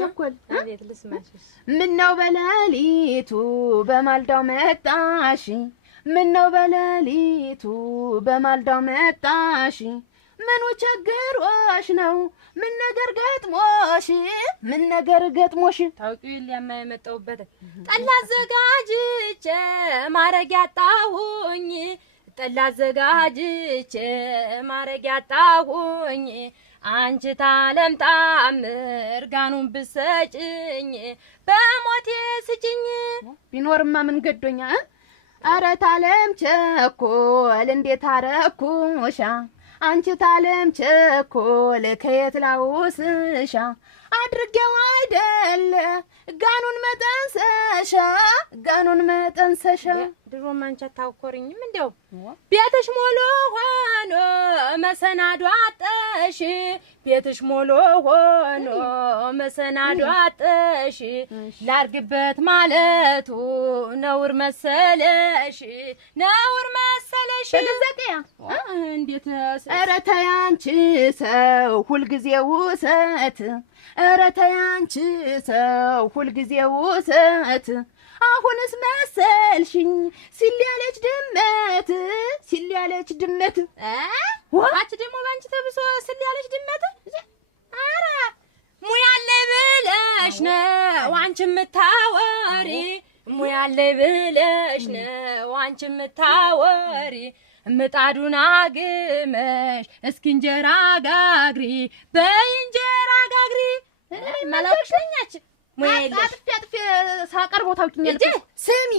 አትቸኮል አቤት ልስማሽ ምነው በሌሊቱ በማልዳው መጣሽ ምነው በሌሊቱ በማልዳው መጣሽ ምኑ ቸግሮሽ ነው ምን ነገር ገጥሞሽ ታውቂው ሊያማ የመጣውበት ጠላ አዘጋጅቼ ማረግ ያጣሁኝ ጠላ አዘጋጅቼ ማረግ ያጣሁኝ አንቺ ታለም ታምር ጋኑን ብሰጭኝ በሞቴ ስጭኝ ቢኖርማ ምን ገዶኛ አረ ታለም ቸኮል እንዴት አረኩሻ አንቺ ታለም ቸኮል ከየት ላውስሻ አድርጌው አይደለ ጋኑን መጠንሰሻ ድሮም አንቺ አታውኮሪኝም እንደው ቤትሽ ሞሎ ሆኖ መሰናዶ አጠሽ ቤትሽ ሞሎ ሆኖ መሰናዶ አጠሽ ላርግበት ማለቱ ነውር መሰለሽ ተገዘቀያ እንዴት ኧረ ተይ አንቺ ሰው ሁልጊዜ ውሰት ኧረ ተይ አንቺ ሰው ሁልጊዜ ውሰት አሁንስ መሰልሽኝ ሲል ያለች ድመት አንቺ ደግሞ ባንቺ ተብሶ ሲል ያለች ድመት ኧረ ሙያለይ ብለሽ ነው አንቺ የምታወሪ ሙያለይ ብለሽ ነው አንቺ የምታወሪ ምጣዱን አግመሽ እስኪ እንጀራ ጋግሪ በእንጀራ ጋግሪ ማላውቅኛች ሙያለሽ አጥፊ ሳቀርቦ ታውቂኛለሽ ስሚ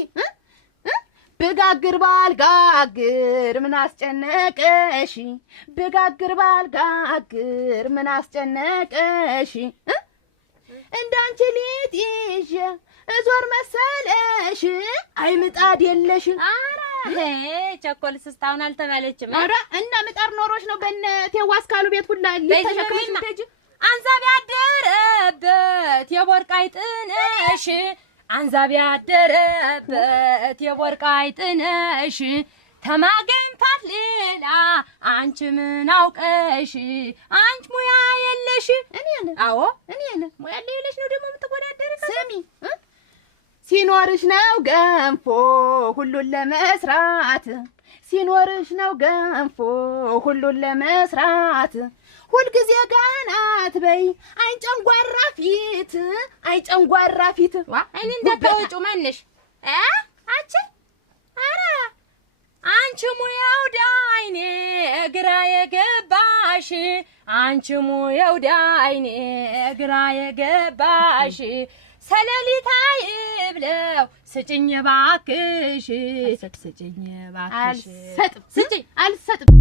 ብጋግር ባልጋግር ምን አስጨነቀሽ ብጋግር ባልጋግር ምን አስጨነቀሽ እንዳንቺ ሊጥ ይዤ እዞር መሰለሽ አይ ምጣድ የለሽ አረ ቸኮል ስስታውን አልተባለችም አረ እና ምጣድ ኖሮሽ ነው በእነ ቴዋስካሉ ቤት ሁላ ሊተሸክምሽ እንተጂ አንዛብ ያደረበት የቦርቃይ ጥነሽ አንዛብ ያደረበት የቦርቃይ ጥነሽ ተማገንፋት ሌላ አንቺ ምን አውቀሽ አንቺ ሙያ የለሽ አዎ እኔ ሙያ የለሽ ነው ደግሞ የምትወዳደሪ ስሚ ሲኖርሽ ነው ገንፎ ሁሉን ለመስራት ሲኖርሽ ነው ገንፎ ሁሉን ለመስራት ሁልጊዜ ጋናት በይ አይጨንጓራ ፊት እኔ እንደተወጩ ማንሽ አንቺ አረ አንቺ ሙያው ዳይኔ ግራ የገባሽ አንቺ ሙያው ዳይኔ ግራ የገባሽ ሰለሊታይ ብለው ስጭኝ ባክሽ ስጭኝ ባክሽ አልሰጥም